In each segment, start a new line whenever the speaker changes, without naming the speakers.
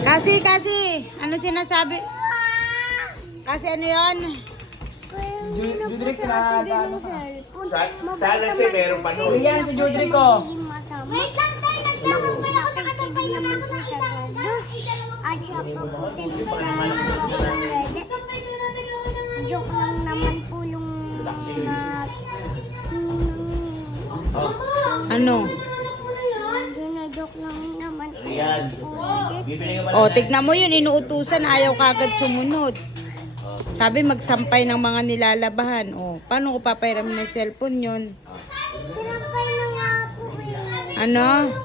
Kasi, ano sinasabi? Kasi ano yun?
Judrick, kinakaano ka?
Sana siya meron pa nun.
Yan si Judrick ko.
Wait lang tayo, nagkakampay ako, nakasabay naman ako ng isang dos. At siya po po, joke lang naman po yung
Ano?
joke lang naman po.
Ayan. Bibili ka ba
O, tignan mo yun, inuutusan, ayaw kagad sumunod. Sabi magsampay ng mga nilalabahan. O, paano ko papairamin ng cellphone yun?
Sinampay na nga po eh.
Ano?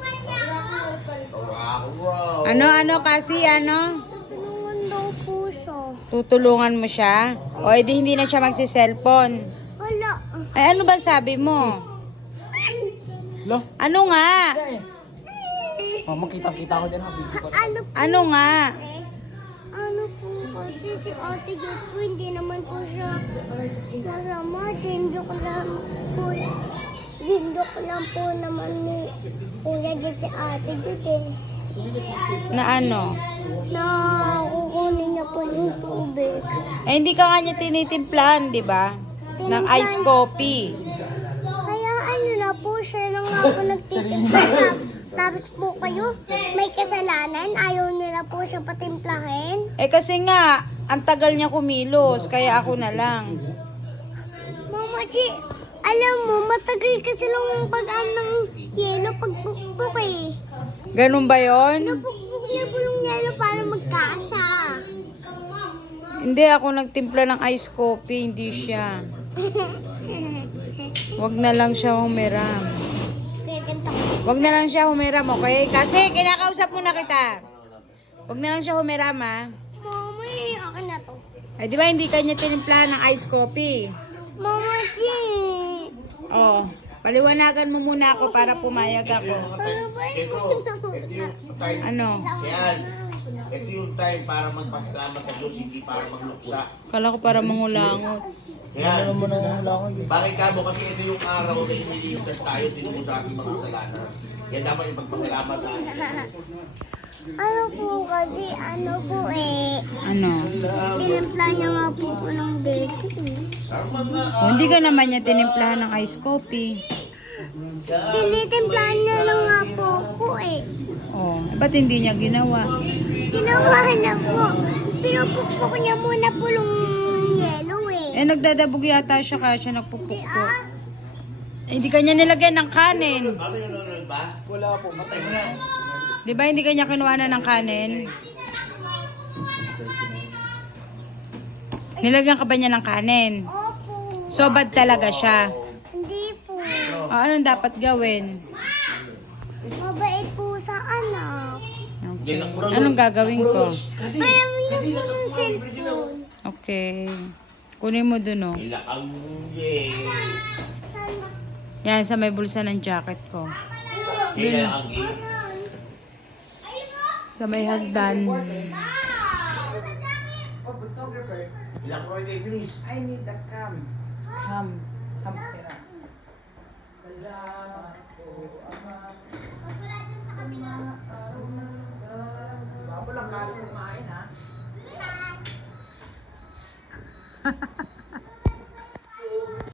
Ano kasi, ano?
Tulungan daw po siya.
Tutulungan mo siya? O, edi hindi na siya magsi-cellphone.
Wala.
Ay, ano ba sabi mo?
Lo?
Ano nga?
Oh, makita-kita ko din ha. Video ko.
Ano nga?
Ano po kasi si Ate Jud po hindi naman po siya masama. Joke lang po. Joke lang po naman ni Kuya Jud si Ate Jud eh.
Na ano?
Na kukunin niya po yung tubig.
Eh, hindi ka nga niya tinitimplahan, di ba? Ng ice coffee.
Kaya ano na po siya lang nga po nagtitimpla. Tapos po kayo, may kasalanan. Ayaw nila po siya patimplahin.
Eh, kasi nga, ang tagal niya kumilos, kaya ako na lang.
Mama Chi, alam mo, matagal kasi lang pag-an ng yelo pagpukpuk eh.
Ganun ba yon?
Napukpuk niya po yung yelo para magkasa.
Hindi, ako nagtimpla ng ice coffee, hindi siya. Wag na lang siya humiram.
Kaya ganito.
Wag na lang siya humiram, okay? Kasi kinakausap mo na kita. Wag na lang siya humiram, ha?
Mama, akin na to.
Ay, di ba hindi kanya tinimplahan ng ice coffee?
Mama Chi.
Oh, paliwanagan mo muna ako para pumayag ako.
Ano ba
Ito yung time.
Ano?
Yan. Ito yung time para magpasalamat sa Diyos, hindi para magluksa.
Kala ko para mangulangot.
Yan.
Ano mo na lang?
Bakit ka mo? Kasi ito yung araw na iniligtas tayo, tinuro sa ating mga kasalanan. Yan dapat ipagpasalamat natin.
Ano po kasi, ano po eh.
Ano?
Tinimpla niya nga po po ng dirty eh.
Oh, hindi ka naman niya tinimplahan ng ice coffee.
Tinitimplahan niya lang nga po ko eh.
Oh, ba't hindi niya ginawa?
Ginawa na po. Pinupukpok niya muna po yung yelo eh.
Eh, nagdadabog yata siya kaya siya nagpupukpok.
Ah,
Eh, hindi kanya nilagyan ng kanin.
Kami nanonood ba?
Wala po. Matay mo na.
Di ba hindi kanya kinuha na ng kanin? Nilagyan ka ba niya ng kanin?
opo.
So bad talaga siya.
Hindi po.
O, anong dapat gawin?
Mabait po sa anak.
Okay. Anong gagawin ko?
Kaya mo yung cellphone.
Okay. Kunin mo dun, oh.
Ilakang game.
Saan ba?
Yan, sa may bulsa ng jacket ko.
Ilakang game.
Sa may hagdan.
Ilakang game, please.
I need the cam. Cam. Cam.